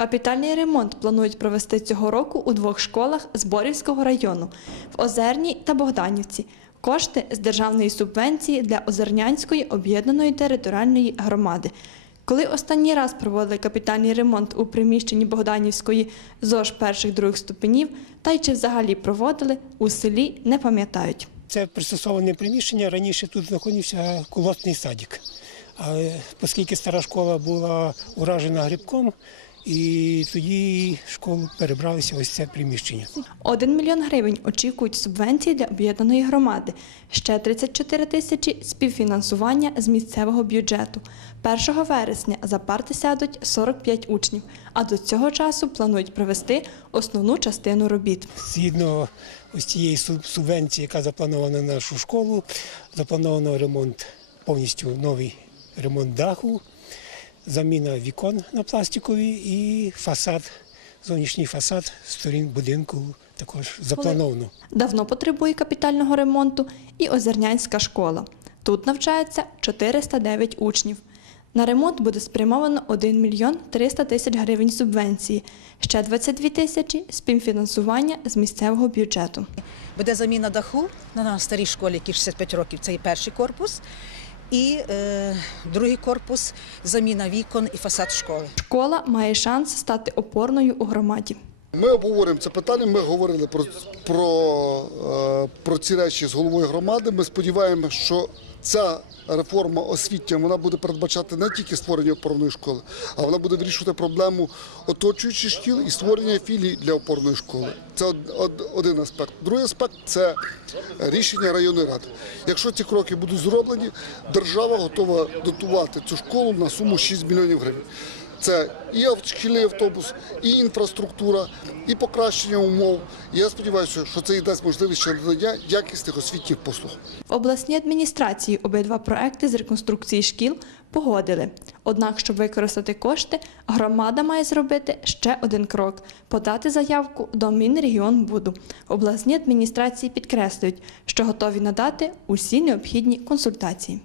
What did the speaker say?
Капітальний ремонт планують провести цього року у двох школах Зборівського району в Озерній та Богданівці. Кошти з державної субвенції для Озернянської об'єднаної територіальної громади. Коли останній раз проводили капітальний ремонт у приміщенні Богданівської ЗОЖ перших других ступенів, та й чи взагалі проводили, у селі не пам'ятають. Це пристосоване приміщення. Раніше тут знаходився колосний садик. Оскільки стара школа була уражена грибком, і тоді школу перебралися ось це приміщення. 1 мільйон гривень очікують субвенції для об'єднаної громади. Ще 34 тисячі співфінансування з місцевого бюджету. 1 вересня за парти сядуть 45 учнів, а до цього часу планують провести основну частину робіт. Згідно ось цієї субвенції, яка запланована на нашу школу, заплановано ремонт повністю новий ремонт даху, заміна вікон на пластикові і фасад, зовнішній фасад сторін будинку також заплановано. Давно потребує капітального ремонту і Озернянська школа. Тут навчається 409 учнів. На ремонт буде спрямовано 1 мільйон 300 тисяч гривень субвенції, ще 22 тисячі співфінансування з місцевого бюджету. Буде заміна даху на старій школі, якій 65 років. Це і перший корпус. І е, другий корпус заміна вікон і фасад школи. Школа має шанс стати опорною у громаді. Ми обговорюємо це питання. Ми говорили про, про, е, про ці речі з головою громади. Ми сподіваємося, що ця реформа освітня вона буде передбачати не тільки створення опорної школи, а вона буде вирішувати проблему оточуючих шкіл і створення філій для опорної школи. Це од- од- один аспект. Другий аспект це рішення районної ради. Якщо ці кроки будуть зроблені, держава готова дотувати цю школу на суму 6 мільйонів гривень. Це і шкільний автобус, і інфраструктура, і покращення умов. Я сподіваюся, що це і дасть можливість ще надання якісних освітніх послуг. В обласній адміністрації обидва проекти з реконструкції шкіл погодили. Однак, щоб використати кошти, громада має зробити ще один крок подати заявку до Мінрегіонбуду. В обласній адміністрації підкреслюють, що готові надати усі необхідні консультації.